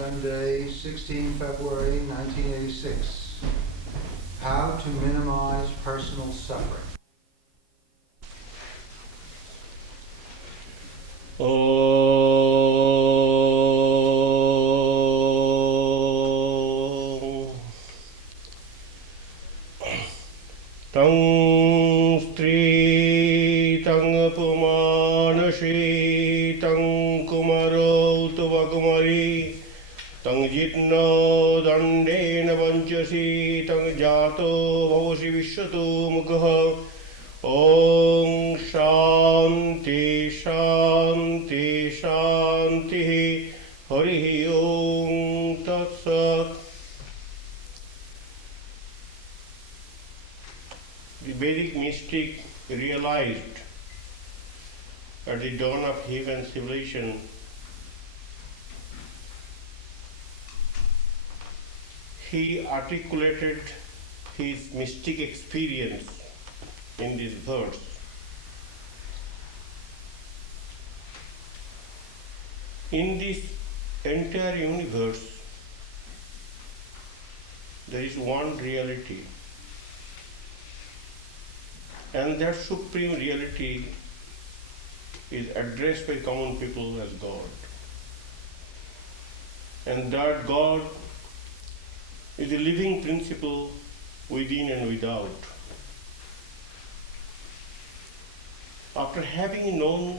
Sunday, 16 February 1986. How to minimize personal suffering. Tang stri tang pumanashi tang kumaro tuvakumari tang jitno dandena vanchasi tang jato bhavasi vishyato mukha Om Shanti Shanti Shanti Hari Om Tat Sat. The Vedic mystic realized at the dawn of human civilization he articulated his mystic experience in this verse. In this entire universe, there is one reality, and that supreme reality is addressed by common people as God. And that God is a living principle within and without. After having known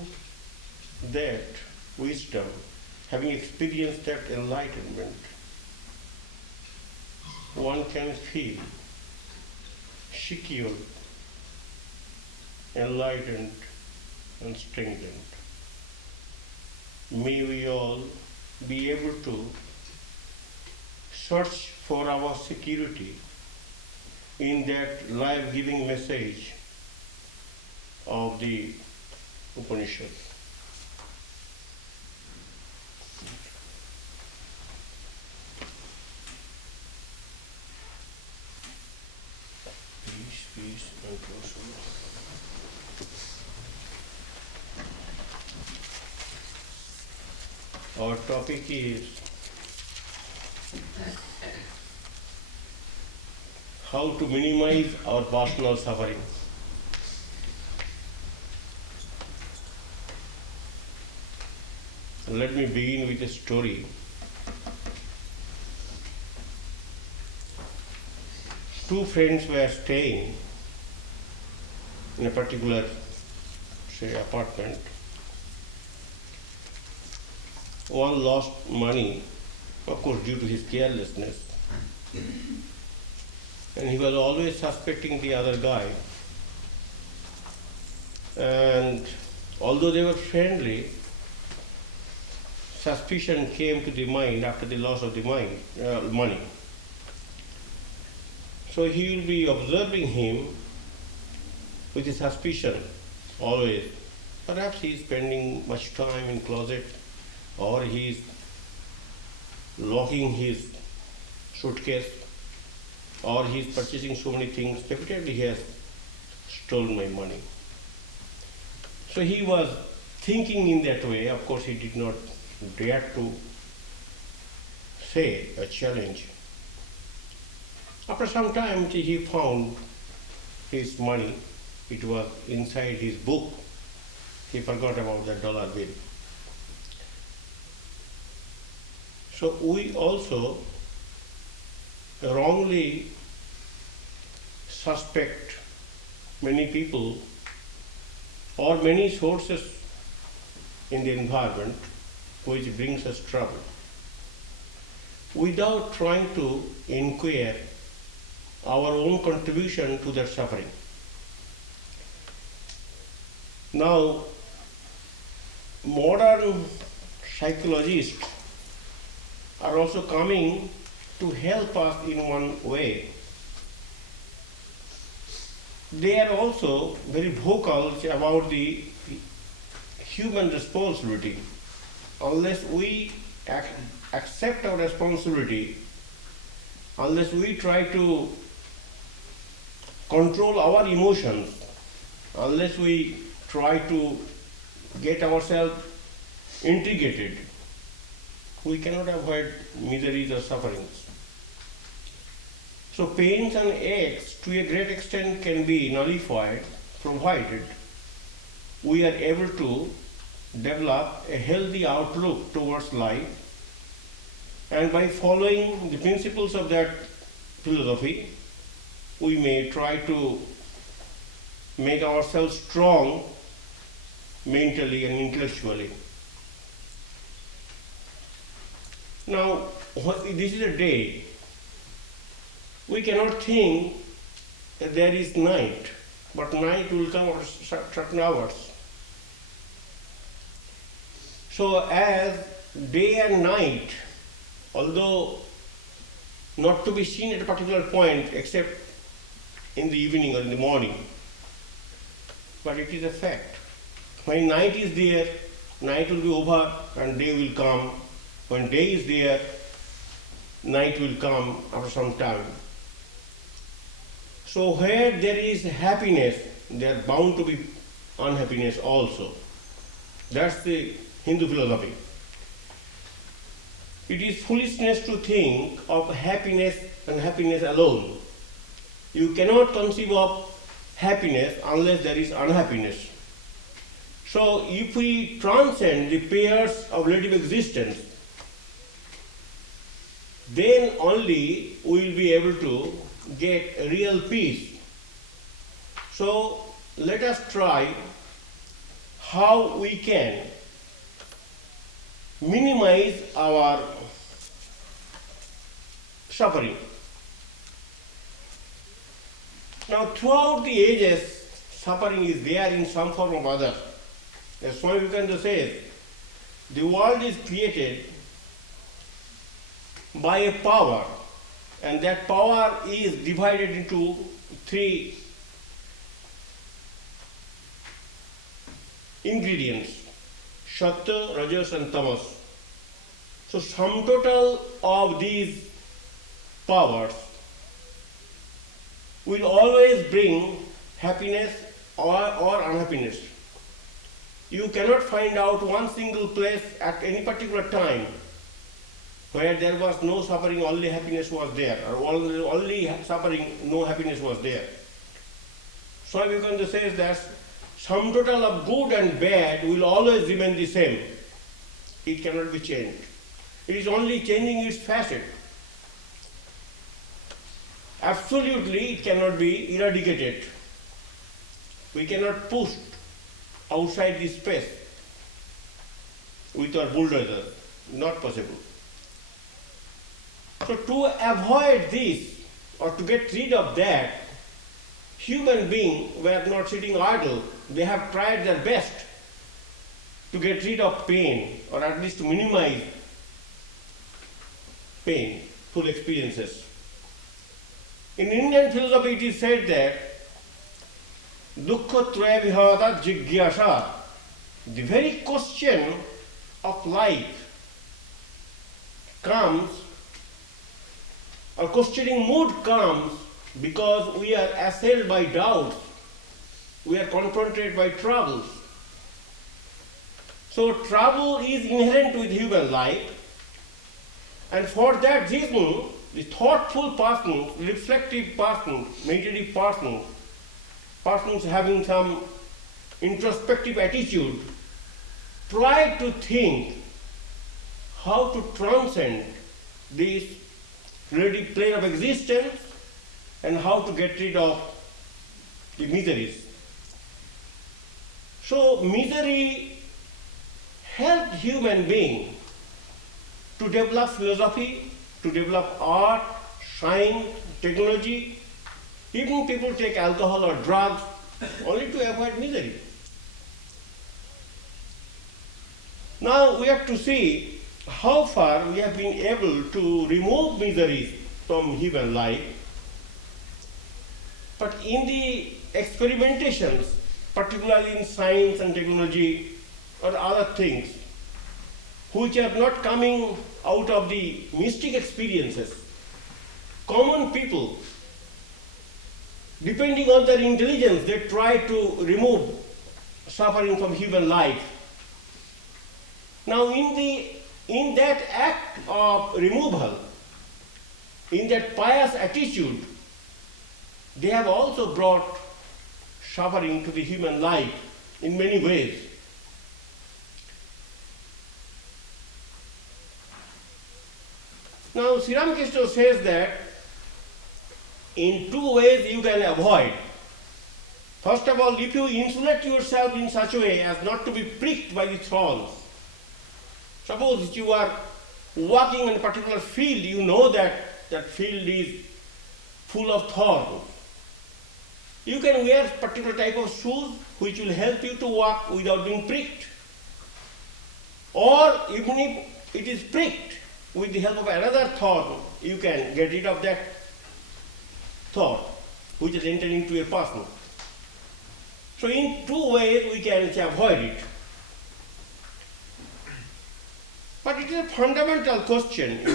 that wisdom, having experienced that enlightenment, one can feel secure, enlightened, and strengthened. May we all be able to search for our security in that life-giving message of the Upanishad. Peace, and prosperity. Our topic is how to minimize our personal suffering. Let me begin with a story. Two friends were staying in a particular, apartment. One lost money, of course, due to his carelessness. And he was always suspecting the other guy. And although they were friendly, suspicion came to the mind after the loss of the money. So he will be observing him with a suspicion always. Perhaps he is spending much time in closet, or he is locking his suitcase, or he is purchasing so many things. Definitely he has stolen my money. So he was thinking in that way. Of course, he did not dare to say a challenge. After some time, he found his money. It was inside his book. He forgot about the dollar bill. So we also wrongly suspect many people or many sources in the environment which brings us trouble, without trying to inquire our own contribution to that suffering. Now, modern psychologists are also coming to help us in one way. They are also very vocal about the human responsibility. Unless we accept our responsibility, unless we try to control our emotions, unless we try to get ourselves integrated, we cannot avoid miseries or sufferings. So pains and aches to a great extent can be nullified provided we are able to develop a healthy outlook towards life, and by following the principles of that philosophy, we may try to make ourselves strong mentally and intellectually. Now, this is a day. We cannot think that there is night, but night will come at certain hours. So as day and night, although not to be seen at a particular point except in the evening or in the morning, but it is a fact. When night is there, night will be over and day will come. When day is there, night will come after some time. So where there is happiness, there are bound to be unhappiness also. That's the Hindu philosophy. It is foolishness to think of happiness and happiness alone. You cannot conceive of happiness unless there is unhappiness. So if we transcend the pairs of relative existence, then only we will be able to get real peace. So let us try how we can minimize our suffering. Now, throughout the ages, suffering is there in some form or other. As Swami Virajananda says, the world is created by a power, and that power is divided into three ingredients: Sattva, Rajas and Tamas. So sum total of these powers will always bring happiness or unhappiness. You cannot find out one single place at any particular time where there was no suffering, only happiness was there, or only suffering, no happiness was there. Swami Vivekananda says that sum total of good and bad will always remain the same. It cannot be changed. It is only changing its facet. Absolutely, it cannot be eradicated. We cannot push outside this space with our bulldozer. Not possible. So to avoid this, or to get rid of that, human beings were not sitting idle. They have tried their best to get rid of pain, or at least to minimize painful experiences. In Indian philosophy, it is said that dukkha traya vihada jigyasa, the very question of life comes, or questioning mood comes, because we are assailed by doubts, we are confronted by troubles. So trouble is inherent with human life, and for that reason, the thoughtful person, reflective person, meditative person, persons having some introspective attitude, try to think how to transcend this relative plane of existence and how to get rid of the miseries. So misery helped human being to develop philosophy, to develop art, science, technology. Even people take alcohol or drugs only to avoid misery. Now we have to see how far we have been able to remove miseries from human life. But in the experimentations, particularly in science and technology or other things, which are not coming out of the mystic experiences, common people, depending on their intelligence, they try to remove suffering from human life. Now in the in that act of removal, in that pious attitude, they have also brought suffering to the human life in many ways. Now, Sri Ramakrishna says that in two ways you can avoid. First of all, if you insulate yourself in such a way as not to be pricked by the thorns. Suppose you are walking in a particular field, you know that that field is full of thorns. You can wear a particular type of shoes which will help you to walk without being pricked. Or even if it is pricked, with the help of another thorn, you can get rid of that thorn which is entering into a person. So in two ways we can avoid it. But it is a fundamental question,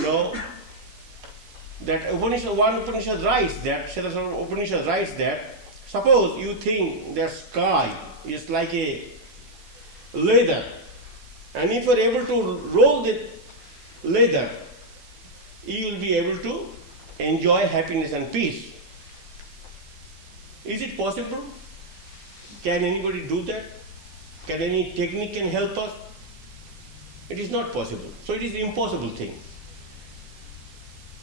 that one Upanishad writes that, Shedasana Upanishad writes that, suppose you think the sky is like a leather, and if you are able to roll the leather, you will be able to enjoy happiness and peace. Is it possible? Can anybody do that? Can any technique can help us? It is not possible. So it is an impossible thing.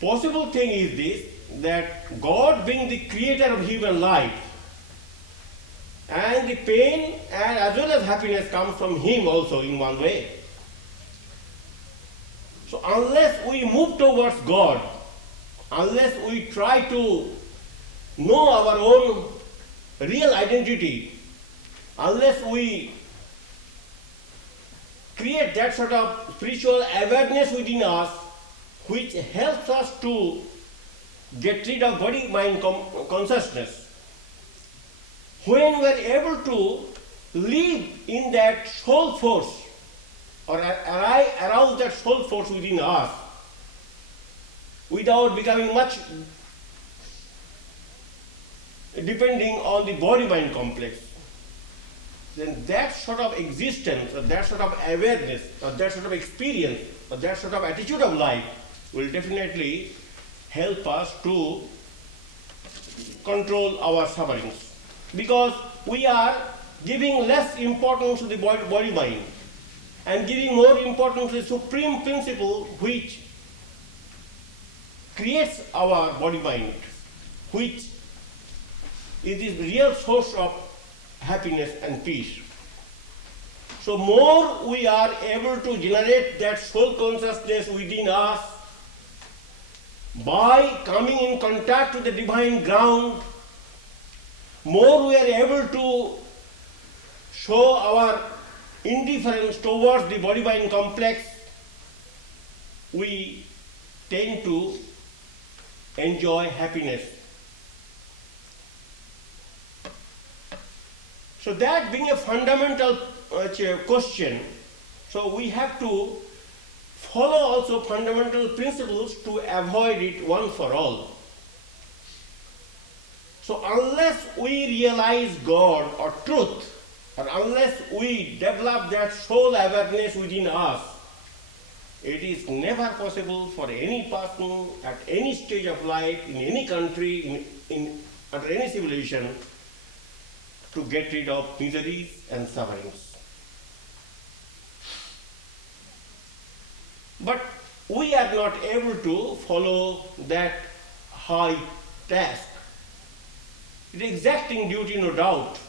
Possible thing is this, that God being the creator of human life, and the pain and as well as happiness comes from Him also in one way. So unless we move towards God, unless we try to know our own real identity, unless we create that sort of spiritual awareness within us which helps us to get rid of body-mind consciousness, when we are able to live in that soul force or arouse that soul force within us without becoming much depending on the body-mind complex, then that sort of existence or that sort of awareness or that sort of experience or that sort of attitude of life will definitely help us to control our sufferings, because we are giving less importance to the body-mind and giving more importance to the supreme principle which creates our body-mind, which is the real source of happiness and peace. So more we are able to generate that soul consciousness within us by coming in contact with the divine ground, more we are able to show our indifference towards the body-mind complex, we tend to enjoy happiness. So that being a fundamental question, so we have to follow also fundamental principles to avoid it once for all. So unless we realize God or truth, or unless we develop that soul awareness within us, it is never possible for any person at any stage of life, in any country, under any civilization, to get rid of miseries and sufferings. But we are not able to follow that high task. It is exacting duty, no doubt.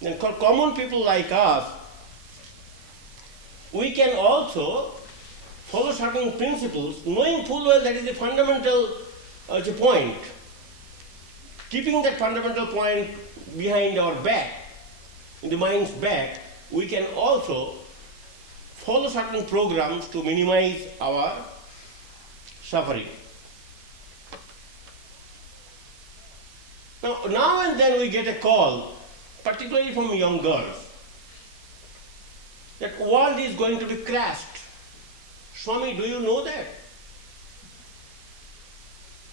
And for common people like us, we can also follow certain principles, knowing full well that is the fundamental point. Keeping that fundamental point behind our back, in the mind's back, we can also follow certain programs to minimize our suffering. Now and then we get a call, particularly from young girls, that world is going to be crashed. Swami, do you know that?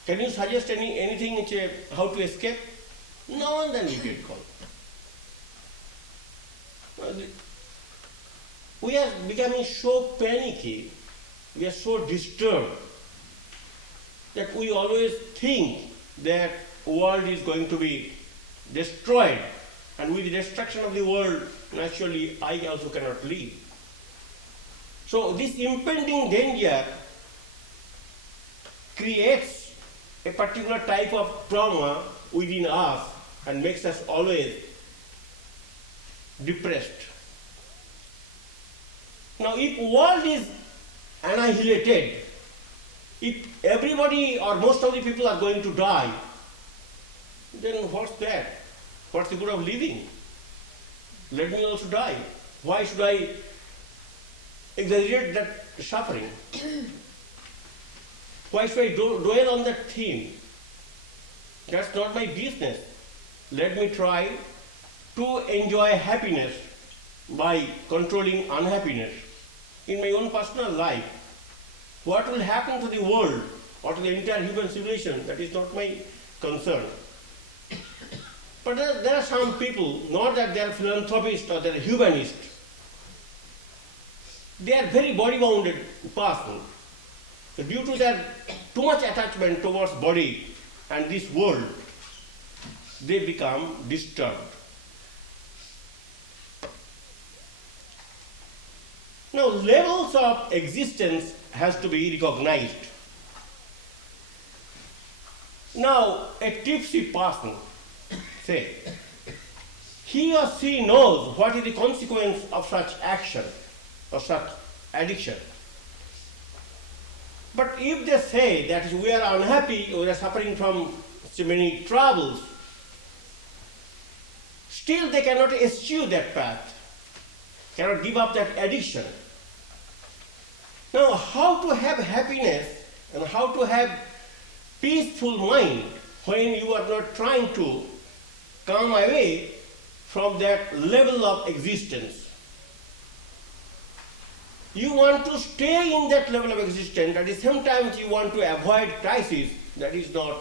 Can you suggest anything how to escape? Now and then we get called. We are becoming so panicky we are so disturbed that we always think that world is going to be destroyed, and with the destruction of the world, naturally, I also cannot live. So this impending danger creates a particular type of trauma within us and makes us always depressed. Now, if world is annihilated, if everybody or most of the people are going to die, then what's that? What's the good of living? Let me also die. Why should I exaggerate that suffering? Why should I dwell on that theme? That's not my business. Let me try to enjoy happiness by controlling unhappiness in my own personal life. What will happen to the world or to the entire human civilization, that is not my concern. But there are some people, not that they are philanthropists or they are humanists, they are very body-bounded person. So due to their too much attachment towards body and this world, they become disturbed. Now, levels of existence has to be recognized. Now, a tipsy person, say, he or she knows what is the consequence of such action or such addiction. But if they say that we are unhappy, we are suffering from so many troubles, still they cannot eschew that path, cannot give up that addiction. Now, how to have happiness and how to have peaceful mind when you are not trying to come away from that level of existence? You want to stay in that level of existence, that is sometimes you want to avoid crisis, that is not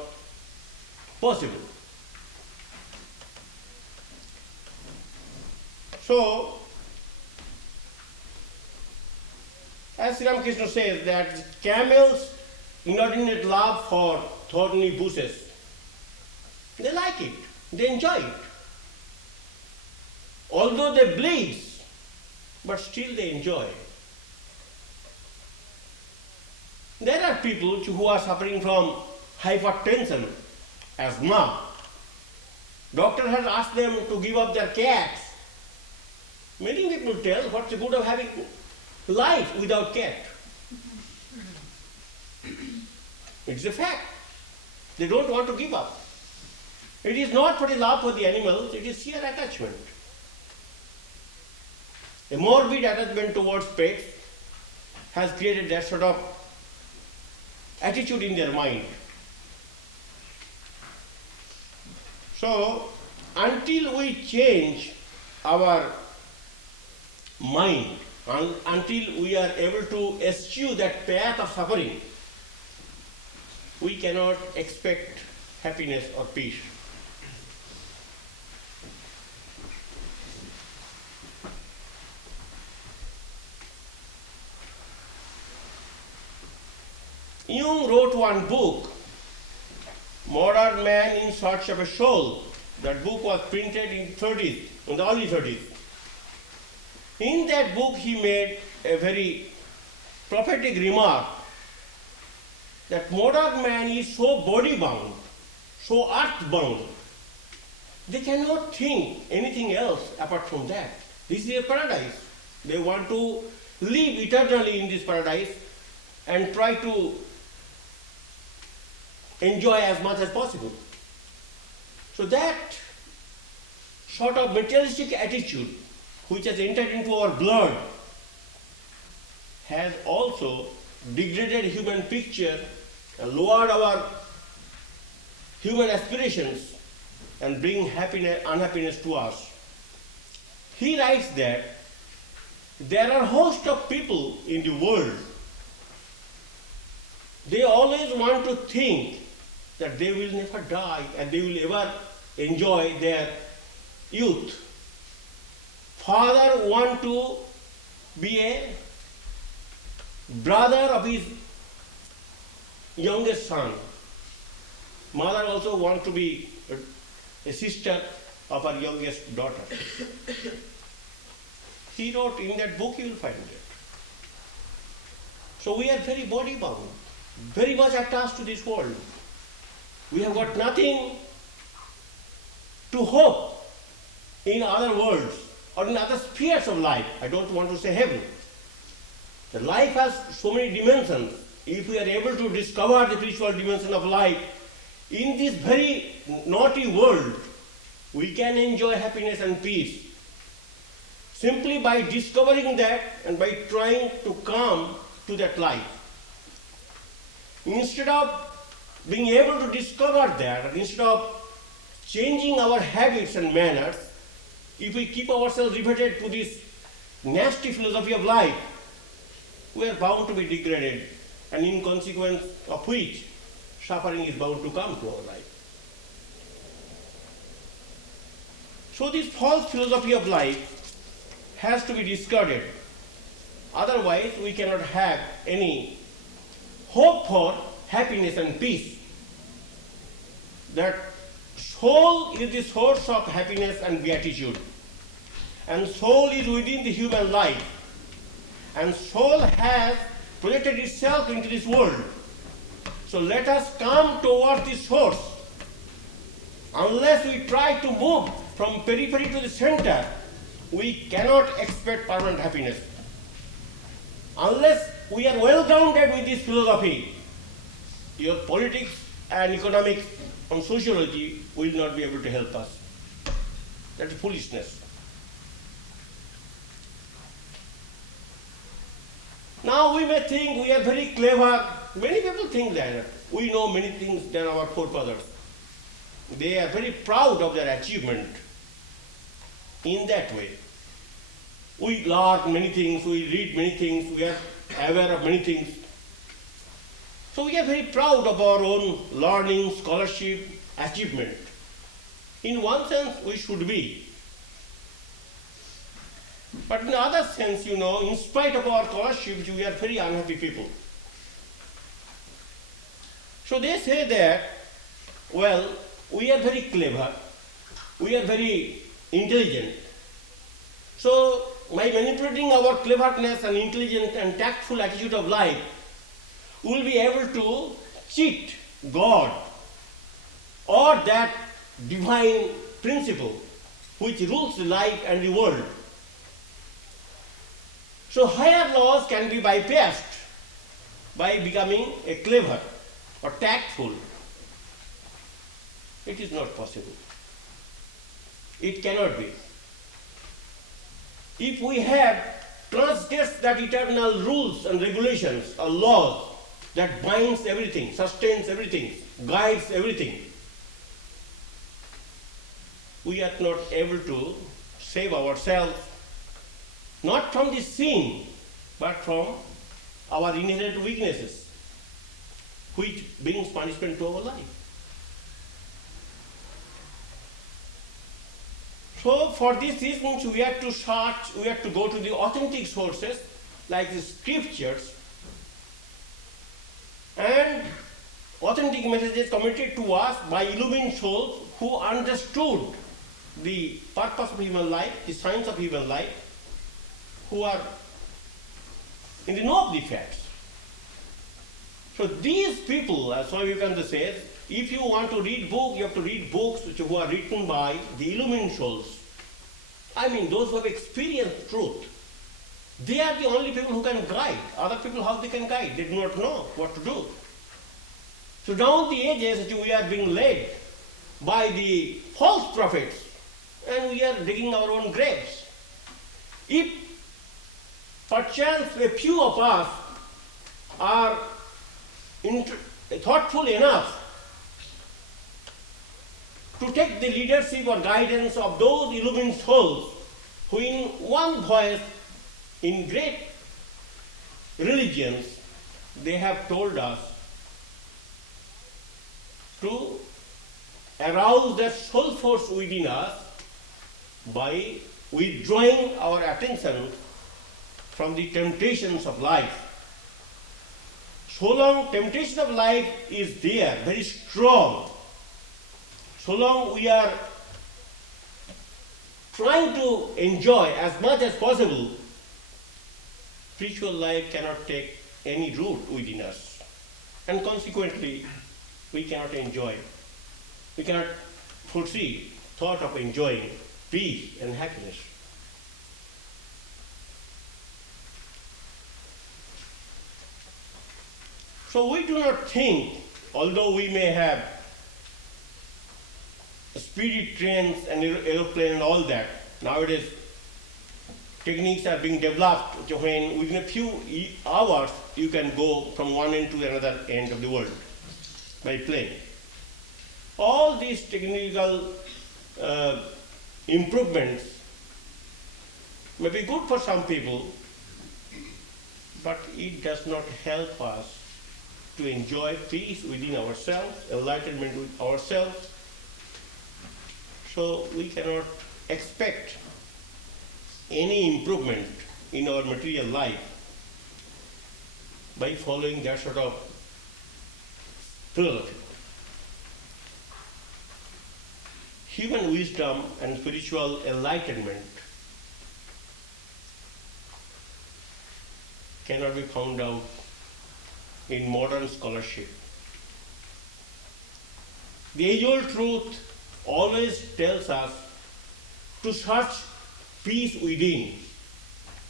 possible. So, as Ramakrishna says that camels inordinate love for thorny bushes, they like it, they enjoy it. Although they bleed, but still they enjoy. There are people who are suffering from hypertension, asthma. Doctor has asked them to give up their cats. Many people tell, what's the good of having life without cat? It's a fact. They don't want to give up. It is not for the love for the animals, it is sheer attachment. A morbid attachment towards pets has created that sort of attitude in their mind. So, until we change our mind, until we are able to eschew that path of suffering, we cannot expect happiness or peace. Jung wrote one book, Modern Man in Search of a Soul. That book was printed in the early 30s. In that book, he made a very prophetic remark that modern man is so body-bound, so earth-bound, they cannot think anything else apart from that. This is a paradise. They want to live eternally in this paradise and try to enjoy as much as possible. So that sort of materialistic attitude which has entered into our blood has also degraded human picture and lowered our human aspirations and bring unhappiness to us. He writes that there are a host of people in the world, they always want to think that they will never die and they will ever enjoy their youth. Father want to be a brother of his youngest son. Mother also wants to be a sister of her youngest daughter. He wrote in that book, you will find it. So we are very body bound, very much attached to this world. We have got nothing to hope in other worlds or in other spheres of life. I don't want to say heaven. The life has so many dimensions. If we are able to discover the spiritual dimension of life in this very naughty world, we can enjoy happiness and peace simply by discovering that and by trying to come to that life. Instead of being able to discover that, instead of changing our habits and manners, if we keep ourselves riveted to this nasty philosophy of life, we are bound to be degraded, and in consequence of which suffering is bound to come to our life. So this false philosophy of life has to be discarded. Otherwise, we cannot have any hope for happiness and peace. That soul is the source of happiness and beatitude. And soul is within the human life. And soul has projected itself into this world. So let us come towards the source. Unless we try to move from periphery to the center, we cannot expect permanent happiness. Unless we are well grounded with this philosophy, your politics and economics and sociology will not be able to help us. That's foolishness. Now we may think we are very clever. Many people think that we know many things than our forefathers. They are very proud of their achievement in that way. We learn many things, we read many things, we are aware of many things. So we are very proud of our own learning, scholarship, achievement. In one sense, we should be. But in another sense, in spite of our scholarships, we are very unhappy people. So they say that, well, we are very clever, we are very intelligent. So by manipulating our cleverness and intelligence and tactful attitude of life, we will be able to cheat God or that divine principle which rules the life and the world. So higher laws can be bypassed by becoming a clever or tactful. It is not possible. It cannot be. If we have transgressed that eternal rules and regulations or laws that binds everything, sustains everything, guides everything, we are not able to save ourselves, not from the sin, but from our inherent weaknesses, which brings punishment to our life. So for these reasons, we have to search, we have to go to the authentic sources, like the scriptures, and authentic messages committed to us by illumined souls who understood the purpose of human life, the science of human life, who are in the know of the facts. So these people, as Swami Vivekananda says, if you want to read books, you have to read books which are written by the illumined souls. I mean, those who have experienced truth. They are the only people who can guide. Other people, how they can guide? They do not know what to do. So down the ages, we are being led by the false prophets, and we are digging our own graves. If perchance a few of us are thoughtful enough to take the leadership or guidance of those illumined souls who in one voice, in great religions, they have told us to arouse that soul force within us by withdrawing our attention from the temptations of life so long temptation of life is there, very strong, so long we are trying to enjoy as much as possible, spiritual life cannot take any root within us. And consequently, we cannot enjoy. We cannot foresee thought of enjoying peace and happiness. So we do not think, although we may have speedy trains and aeroplane and all that, nowadays techniques are being developed when within a few hours you can go from one end to another end of the world by plane. All these technical improvements may be good for some people, but it does not help us to enjoy peace within ourselves, enlightenment with ourselves. So we cannot expect any improvement in our material life by following that sort of philosophy. Human wisdom and spiritual enlightenment cannot be found out in modern scholarship. The age-old truth always tells us to search peace within.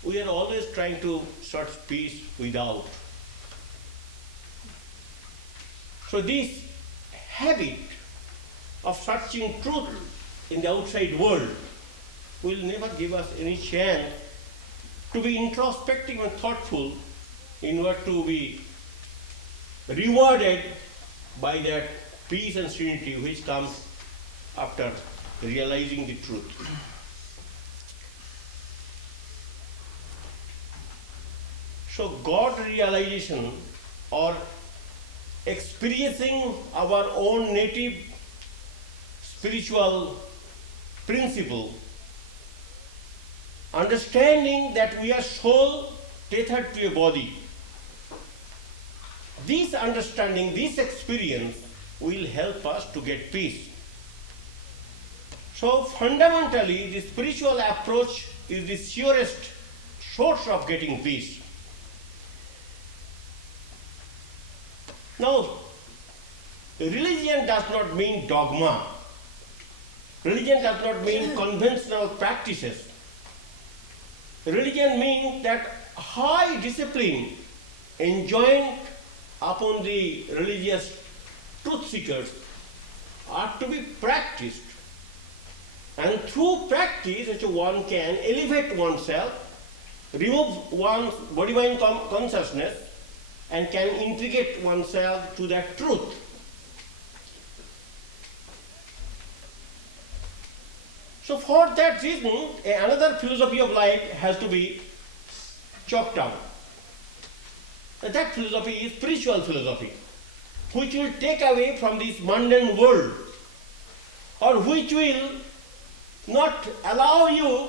We are always trying to search peace without. So this habit of searching truth in the outside world will never give us any chance to be introspective and thoughtful in order to be rewarded by that peace and serenity which comes after realizing the truth. So God realization or experiencing our own native spiritual principle, understanding that we are soul tethered to a body, this understanding, this experience will help us to get peace. So fundamentally, the spiritual approach is the surest source of getting peace. Now, religion does not mean dogma. Religion does not mean conventional practices. Religion means that high discipline enjoined upon the religious truth seekers are to be practiced. And through practice, one can elevate oneself, remove one's body-mind consciousness, and can integrate oneself to that truth. So for that reason, another philosophy of life has to be chalked out. That philosophy is spiritual philosophy, which will take away from this mundane world, or which will not allow you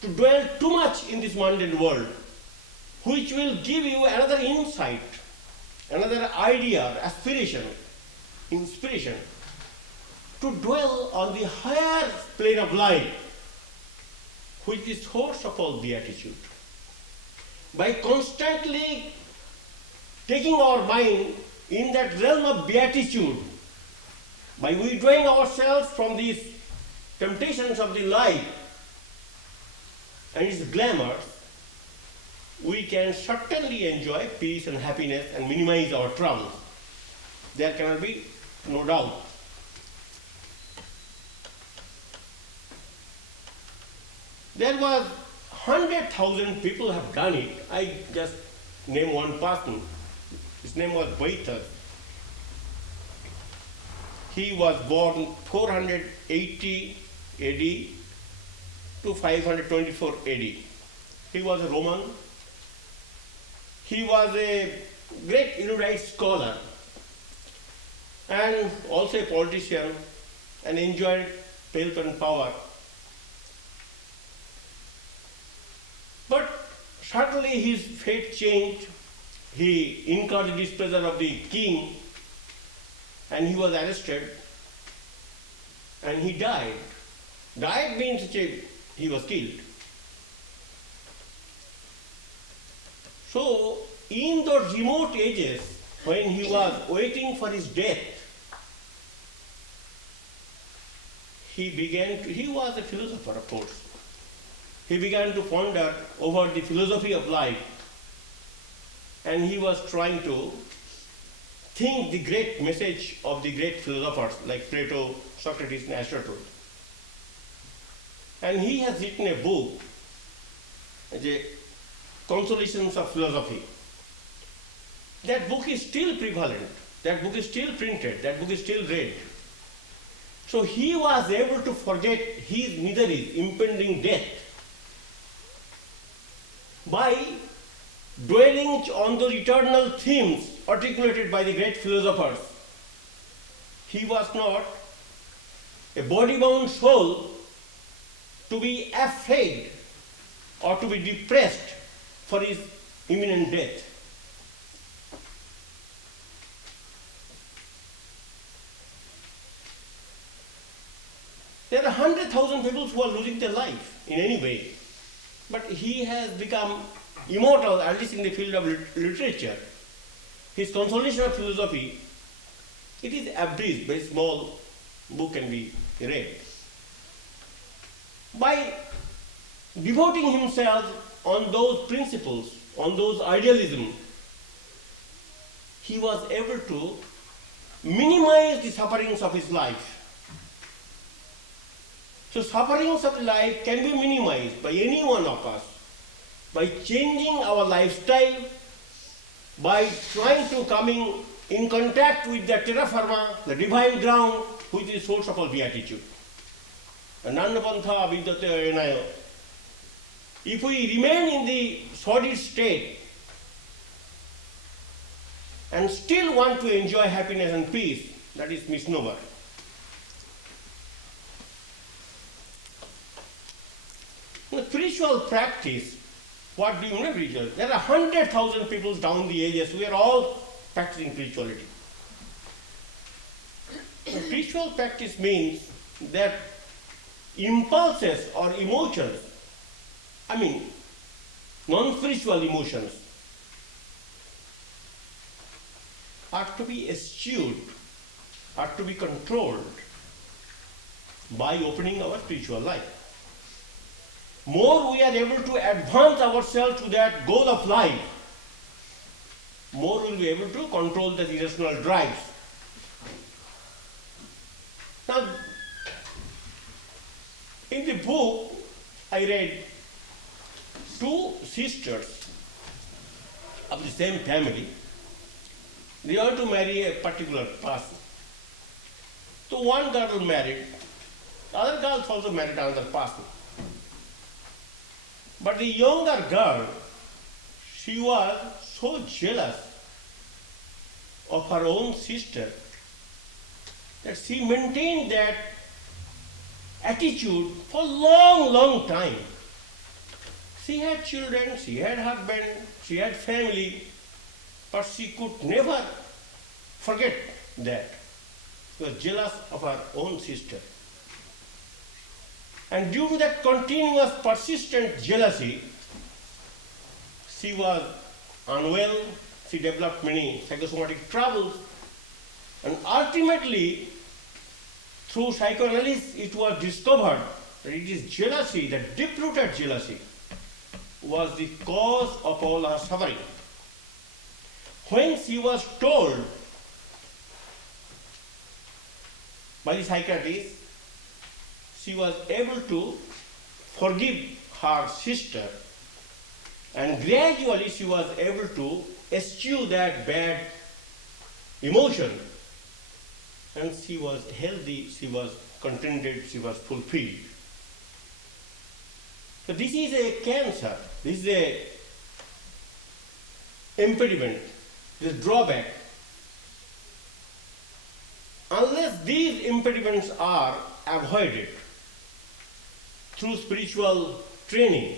to dwell too much in this mundane world, which will give you another insight, another idea, aspiration, inspiration, to dwell on the higher plane of life, which is the source of all beatitude. By constantly taking our mind in that realm of beatitude, by withdrawing ourselves from these temptations of the life and its glamours, we can certainly enjoy peace and happiness and minimize our troubles. There cannot be no doubt. There was 100,000 people have done it. I just name one person. His name was Vaita. He was born 480 AD to 524 AD. He was a Roman. He was a great erudite scholar and also a politician and enjoyed wealth and power. But certainly his fate changed he incurred the displeasure of the king and he was arrested and he died. Died means he was killed. So, in those remote ages, when he was waiting for his death, he was a philosopher, of course. He began to ponder over the philosophy of life, and he was trying to think the great message of the great philosophers like Plato, Socrates, and Aristotle. And he has written a book, the Consolations of Philosophy. That book is still prevalent, that book is still printed, that book is still read. So he was able to forget his miseries, impending death, by dwelling on those eternal themes articulated by the great philosophers. He was not a body-bound soul to be afraid or to be depressed for his imminent death. There are 100,000 people who are losing their life in any way, but he has become immortal, at least in the field of literature. His Consolation of Philosophy, it is abridged, very small book can be read. By devoting himself on those principles, on those idealism, he was able to minimize the sufferings of his life. So sufferings of life can be minimized by any one of us by changing our lifestyle, by trying to coming in contact with the terra firma, the divine ground, which is the source of all beatitude. Anandapantha vidyate ayanayo. If we remain in the sordid state and still want to enjoy happiness and peace, that is misnomer. In spiritual practice, what do you mean spiritual? There are 100,000 people down the ages who are all practicing spirituality. Spiritual practice means that impulses or emotions, non-spiritual emotions, are to be eschewed, are to be controlled by opening our spiritual life. More we are able to advance ourselves to that goal of life, more we will be able to control the irrational drives. Now, in the book, I read two sisters of the same family. They want to marry a particular person. So one girl married, the other girl also married another person. But the younger girl, she was so jealous of her own sister that she maintained that attitude for a long, long time. She had children, she had husband, she had family, but she could never forget that. She was jealous of her own sister. And due to that continuous, persistent jealousy, she was unwell, she developed many psychosomatic troubles, and ultimately, through psychoanalysis, it was discovered that it is jealousy, that deep-rooted jealousy, was the cause of all her suffering. When she was told by the psychiatrist, she was able to forgive her sister, and gradually she was able to eschew that bad emotion, and she was healthy, she was contented, she was fulfilled. So this is a cancer, this is a impediment, this drawback. Unless these impediments are avoided through spiritual training,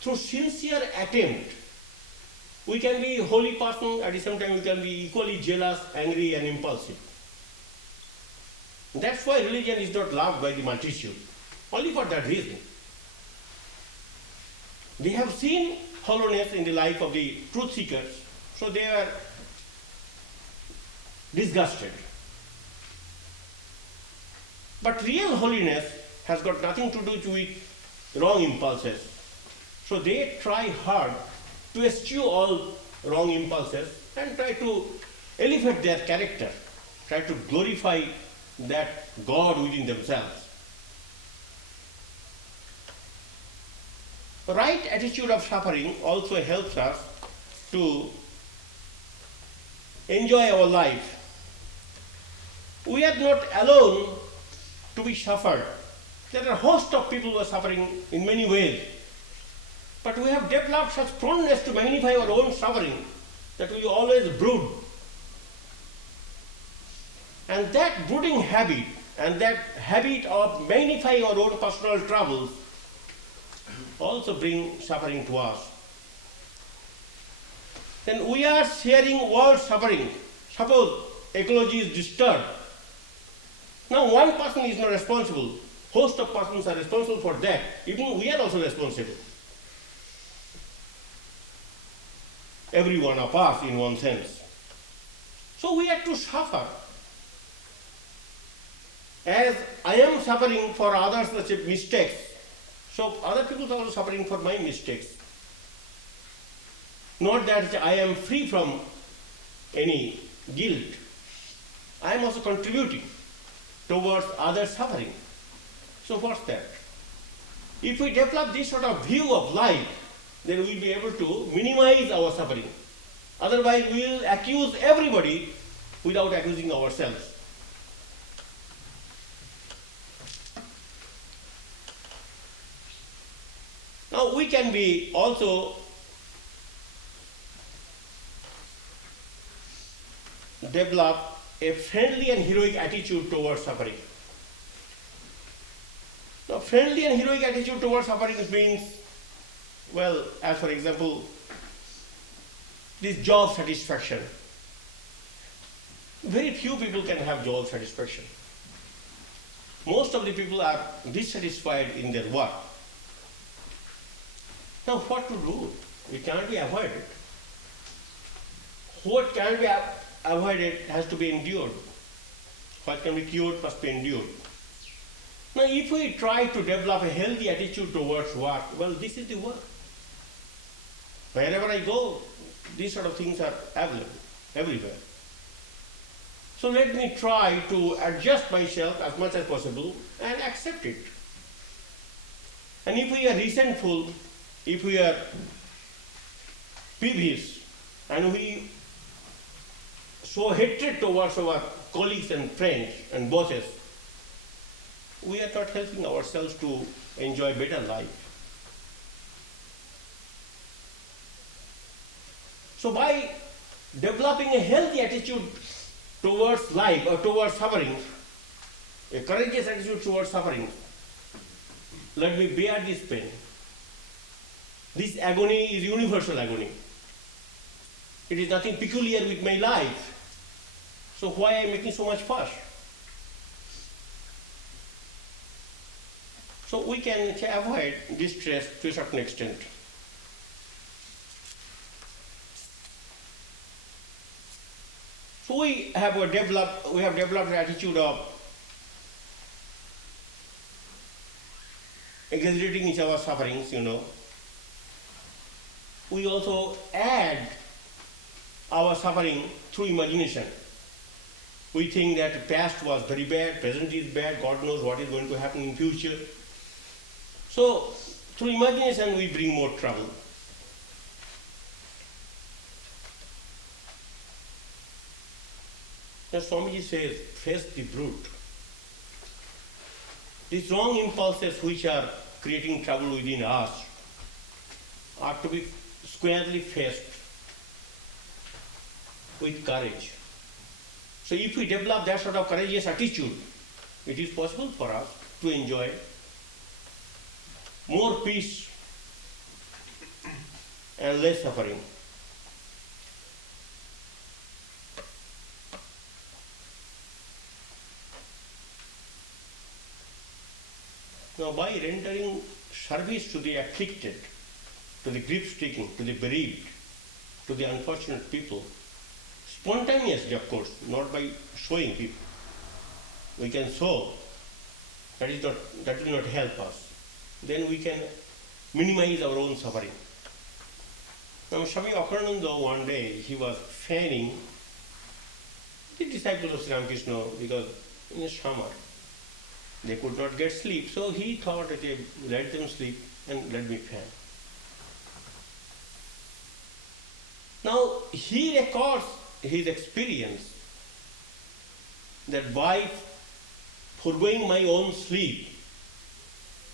through sincere attempt We can be a holy person, at the same time we can be equally jealous, angry and impulsive. That's why religion is not loved by the multitude, only for that reason. They have seen hollowness in the life of the truth seekers, so they are disgusted. But real holiness has got nothing to do with wrong impulses. So they try hard to eschew all wrong impulses and try to elevate their character, try to glorify that God within themselves. The right attitude of suffering also helps us to enjoy our life. We are not alone to be suffered. There are a host of people who are suffering in many ways. But we have developed such proneness to magnify our own suffering that we always brood. And that brooding habit and that habit of magnifying our own personal troubles also bring suffering to us. Then we are sharing world suffering. Suppose ecology is disturbed. Now one person is not responsible. Host of persons are responsible for that. Even we are also responsible. Every one of us in one sense. So we have to suffer. As I am suffering for others' mistakes, so other people are also suffering for my mistakes. Not that I am free from any guilt. I am also contributing towards others' suffering. So what's that? If we develop this sort of view of life, then we'll be able to minimize our suffering. Otherwise, we will accuse everybody without accusing ourselves. Now, we can be also develop a friendly and heroic attitude towards suffering. Now, friendly and heroic attitude towards suffering means, well, as for example, this job satisfaction. Very few people can have job satisfaction. Most of the people are dissatisfied in their work. Now, what to do? It cannot be avoided. What can be avoided has to be endured. What can be cured must be endured. Now, if we try to develop a healthy attitude towards work, well, this is the work. Wherever I go, these sort of things are available everywhere. So let me try to adjust myself as much as possible and accept it. And if we are resentful, if we are peevish, and we show hatred towards our colleagues and friends and bosses, we are not helping ourselves to enjoy better life. So by developing a healthy attitude towards life or towards suffering, a courageous attitude towards suffering, let me bear this pain. This agony is universal agony. It is nothing peculiar with my life. So why am I making so much fuss? So we can avoid distress to a certain extent. So we have developed an attitude of exaggerating each other's sufferings, We also add our suffering through imagination. We think that the past was very bad, present is bad, God knows what is going to happen in future. So through imagination we bring more trouble. As Swamiji says, face the brute. These wrong impulses which are creating trouble within us are to be squarely faced with courage. So if we develop that sort of courageous attitude, it is possible for us to enjoy more peace and less suffering. Now, by rendering service to the afflicted, to the grief-stricken, to the bereaved, to the unfortunate people, spontaneously, of course, not by showing people. We can show, that will not help us. Then we can minimize our own suffering. Now, Swami Virajananda, one day, he was fanning the disciples of Sri Ramakrishna because in the summer they could not get sleep. So he thought that let them sleep and let me fan. Now, he records his experience that by foregoing my own sleep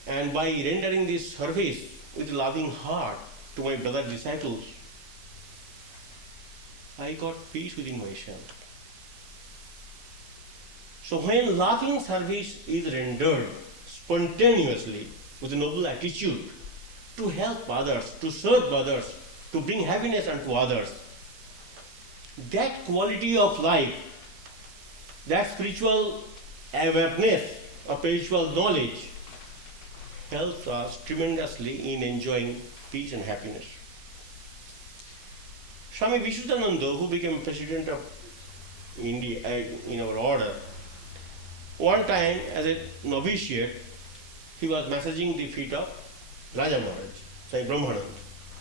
and by rendering this service with a loving heart to my brother disciples, I got peace within myself. So when loving service is rendered spontaneously with a noble attitude to help others, to serve others, to bring happiness unto others, that quality of life, that spiritual awareness or spiritual knowledge helps us tremendously in enjoying peace and happiness. Swami Virajananda, who became president of India in our order, one time as a novitiate, he was massaging the feet of Raja Maharaj, Swami Brahmananda.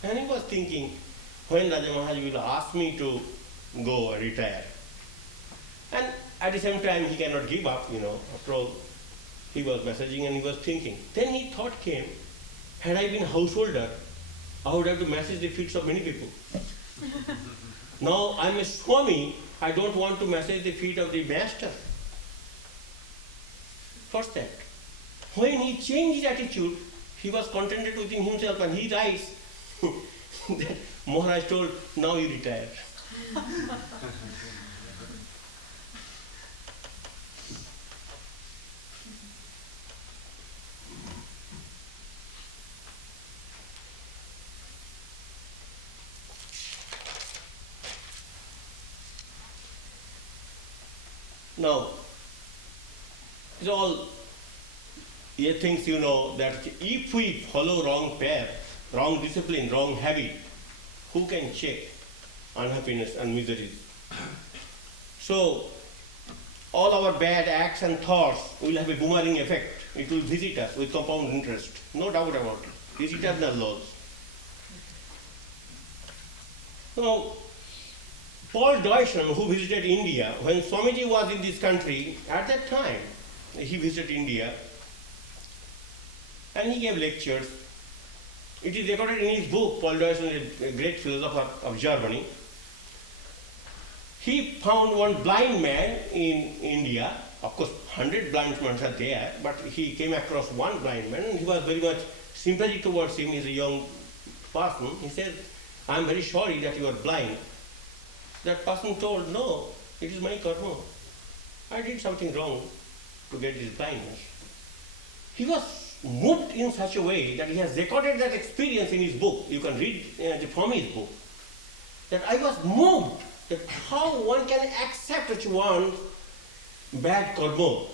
And he was thinking, when Raja Maharaj will ask me to go and retire. And at the same time, he cannot give up, after all, he was messaging and he was thinking. Then he thought came, had I been householder, I would have to massage the feet of many people. Now I'm a Swami, I don't want to massage the feet of the master. What's that? When he changed his attitude, he was contented within himself and he writes that Maharaj told, now you retire. Now, it's all things that if we follow wrong path, wrong discipline, wrong habit, who can check unhappiness and miseries? So, all our bad acts and thoughts will have a boomerang effect. It will visit us with compound interest. No doubt about it. These eternal laws. So, Paul Deussen, who visited India, when Swamiji was in this country, at that time, he visited India and he gave lectures. It is recorded in his book, Paul Deussen, a great philosopher of Germany. He found one blind man in India. Of course, 100 blind men are there, but he came across one blind man and he was very much sympathetic towards him. He's a young person. He said, I'm very sorry that you are blind. That person told, no, it is my karma. I did something wrong to get this blindness. He was moved in such a way that he has recorded that experience in his book. You can read from his book. That I was moved that how one can accept such one bad karma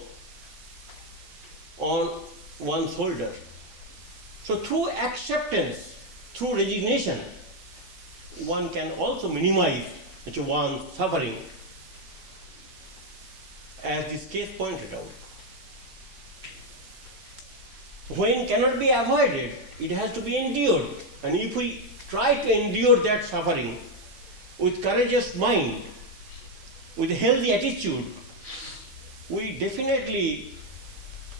on one's shoulder. So through acceptance, through resignation, one can also minimize such one's suffering, as this case pointed out. When cannot be avoided, it has to be endured. And if we try to endure that suffering with courageous mind, with a healthy attitude, we definitely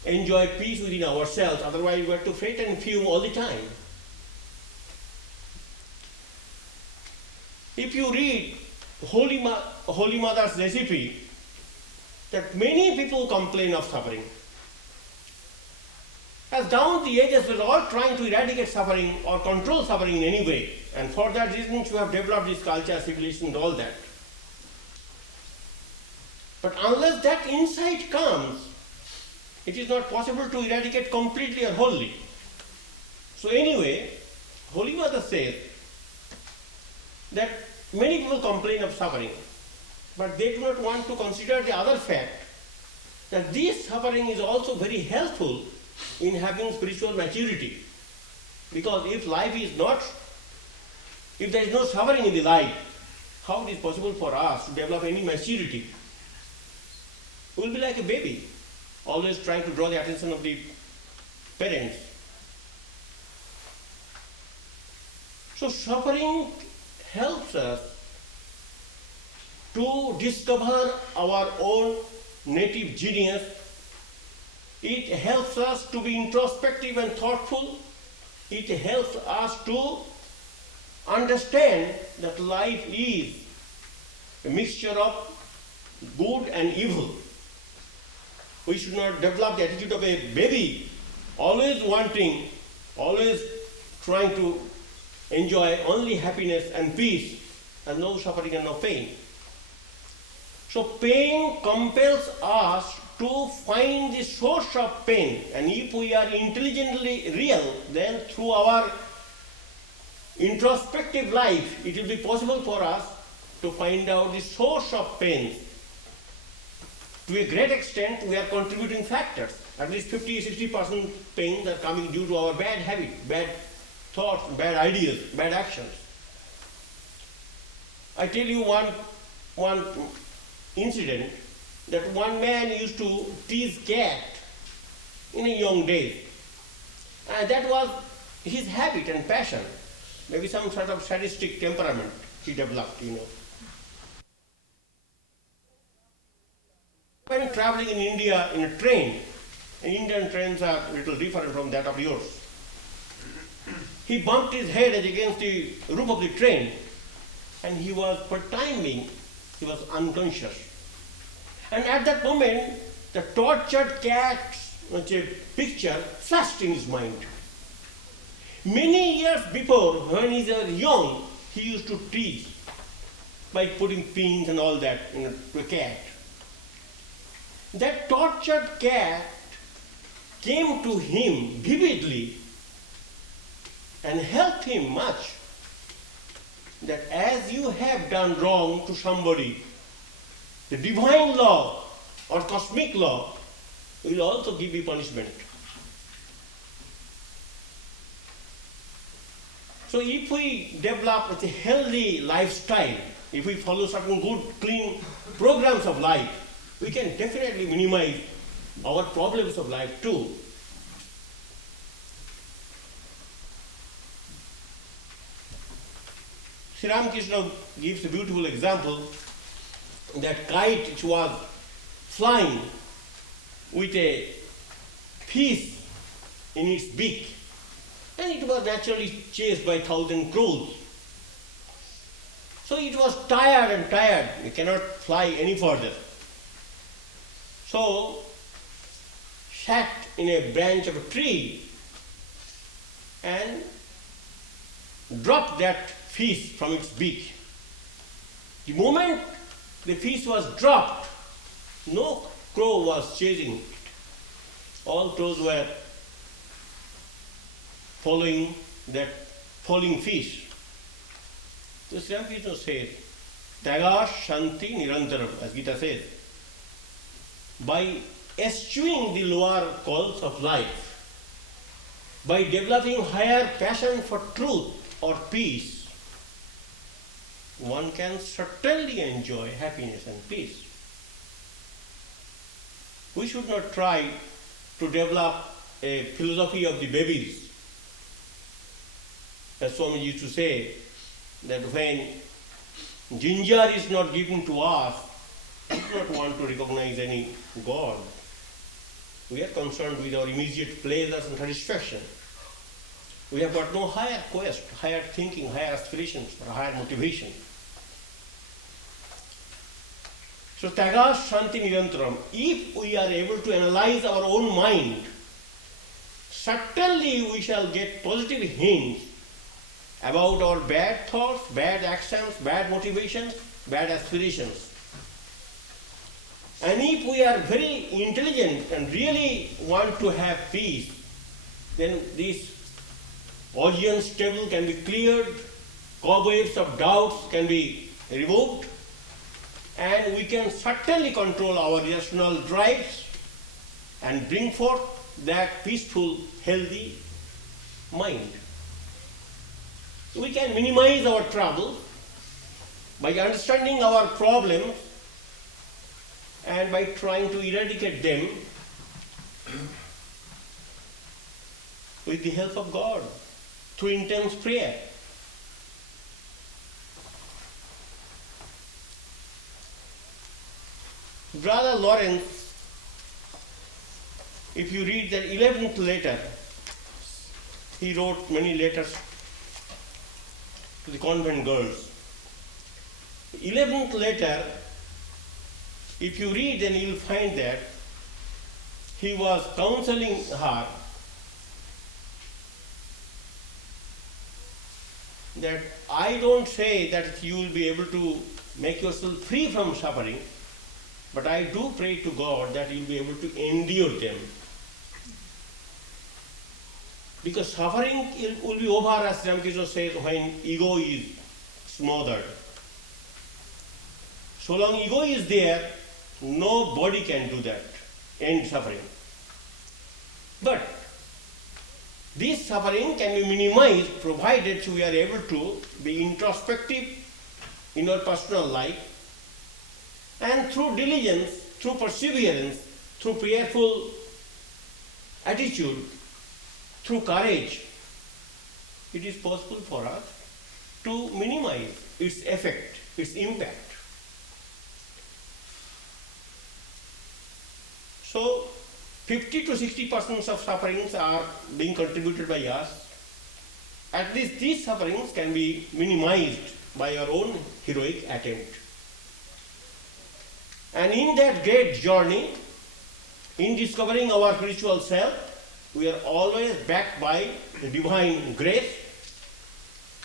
enjoy peace within ourselves. Otherwise, we have to fret and fume all the time. If you read Holy Mother's recipe, that many people complain of suffering. As down the ages, we're all trying to eradicate suffering or control suffering in any way. And for that reason, you have developed this culture, civilization, and all that. But unless that insight comes, it is not possible to eradicate completely or wholly. So anyway, Holy Mother says that many people complain of suffering, but they do not want to consider the other fact that this suffering is also very helpful in having spiritual maturity. Because if there is no suffering in the life, how it is possible for us to develop any maturity? We will be like a baby, always trying to draw the attention of the parents. So suffering helps us to discover our own native genius. It helps us to be introspective and thoughtful. It helps us to understand that life is a mixture of good and evil. We should not develop the attitude of a baby, always wanting, always trying to enjoy only happiness and peace, and no suffering and no pain. So pain compels us to find the source of pain, and if we are intelligently real, then through our introspective life, it will be possible for us to find out the source of pain. To a great extent, we are contributing factors. At least 50-60% pains are coming due to our bad habits, bad thoughts, bad ideas, bad actions. I tell you one incident, that one man used to tease cat in a young days. And that was his habit and passion. Maybe some sort of sadistic temperament he developed, When traveling in India in a train, and Indian trains are a little different from that of yours, he bumped his head against the roof of the train, and he was, for time being, he was unconscious. And at that moment, the tortured cat's picture flashed in his mind. Many years before, when he was young, he used to tease by putting pins and all that to a cat. That tortured cat came to him vividly and helped him much. That as you have done wrong to somebody, the divine law or cosmic law will also give you punishment. So if we develop a healthy lifestyle, if we follow certain good, clean programs of life, we can definitely minimize our problems of life too. Sri Ramakrishna gives a beautiful example, that kite which was flying with a fish in its beak, and it was naturally chased by 1,000 crows. So it was tired, it cannot fly any further. So sat in a branch of a tree and dropped that fish from its beak. The moment the fish was dropped, no crow was chasing it. All crows were following that falling fish. So Sri Ramakrishna says, Taga Shanti Nirantaram, as Gita says, by eschewing the lower calls of life, by developing higher passion for truth or peace, one can certainly enjoy happiness and peace. We should not try to develop a philosophy of the babies. As Swami used to say, that when ginger is not given to us, we do not want to recognize any God. We are concerned with our immediate pleasures and satisfaction. We have got no higher quest, higher thinking, higher aspirations, or higher motivation. So, Taga Shanti Nirantaram, if we are able to analyze our own mind, certainly we shall get positive hints about our bad thoughts, bad actions, bad motivations, bad aspirations. And if we are very intelligent and really want to have peace, then this audience table can be cleared, cobwebs of doubts can be removed, and we can certainly control our rational drives and bring forth that peaceful, healthy mind. We can minimize our trouble by understanding our problems and by trying to eradicate them with the help of God through intense prayer. Brother Lawrence, if you read the 11th letter, he wrote many letters to the convent girls. 11th letter, if you read, then you'll find that he was counseling her that I don't say that you will be able to make yourself free from suffering, but I do pray to God that you will be able to endure them. Because suffering will be over, as Ramakrishna says, when ego is smothered. So long ego is there, nobody can do that, end suffering. But this suffering can be minimized provided we are able to be introspective in our personal life, and through diligence, through perseverance, through prayerful attitude, through courage, it is possible for us to minimize its effect, its impact. So 50 to 60% of sufferings are being contributed by us. At least these sufferings can be minimized by our own heroic attempt. And in that great journey, in discovering our spiritual self, we are always backed by the divine grace.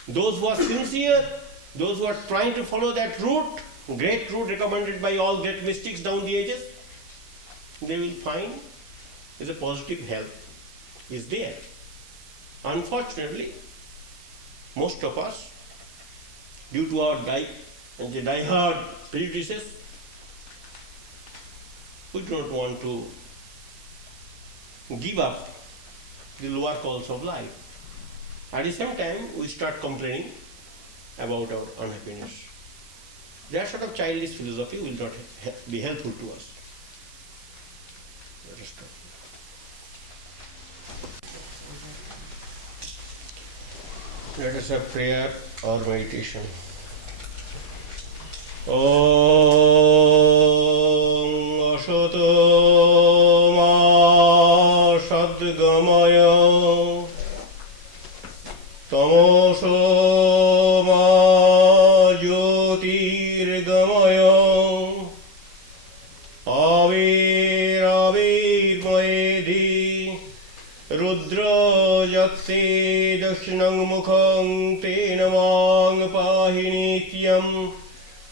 Those who are sincere, those who are trying to follow that route, great route recommended by all great mystics down the ages, they will find is a positive health is there. Unfortunately, most of us, due to our die-hard prejudices, we do not want to give up the lower calls of life. At the same time, we start complaining about our unhappiness. That sort of childish philosophy will not be helpful to us. Let us stop. Let us have prayer or meditation. Om Ashato Ma Sadgamaya Tamoso Ma Jyotirgamaya Avir Avir Maedi Rudra Jakse Dashnang Mukhang Tena Mang Pahinityam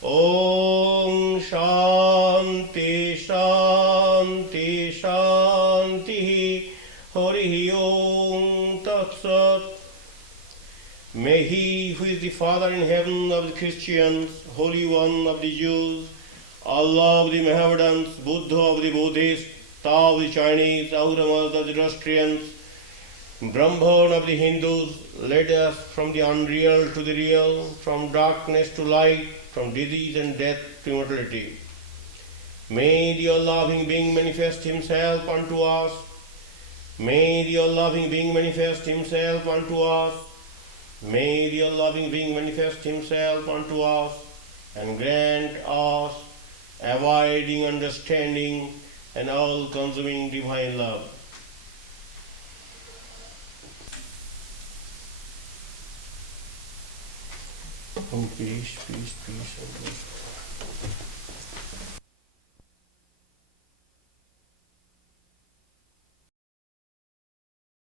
Om Shanti Shanti Shanti Hari Om Tat Sat. May He who is the Father in heaven of the Christians, Holy One of the Jews, Allah of the Mohammedans, Buddha of the Buddhists, Tao of the Chinese, Auramas of the Zoroastrians, Brahman of the Hindus, lead us from the unreal to the real, from darkness to light, from disease and death to immortality. May the all-loving being manifest Himself unto us. May the all-loving being manifest Himself unto us. May the all-loving being manifest Himself unto us and grant us abiding understanding and all-consuming divine love. Peace, peace, peace, and peace.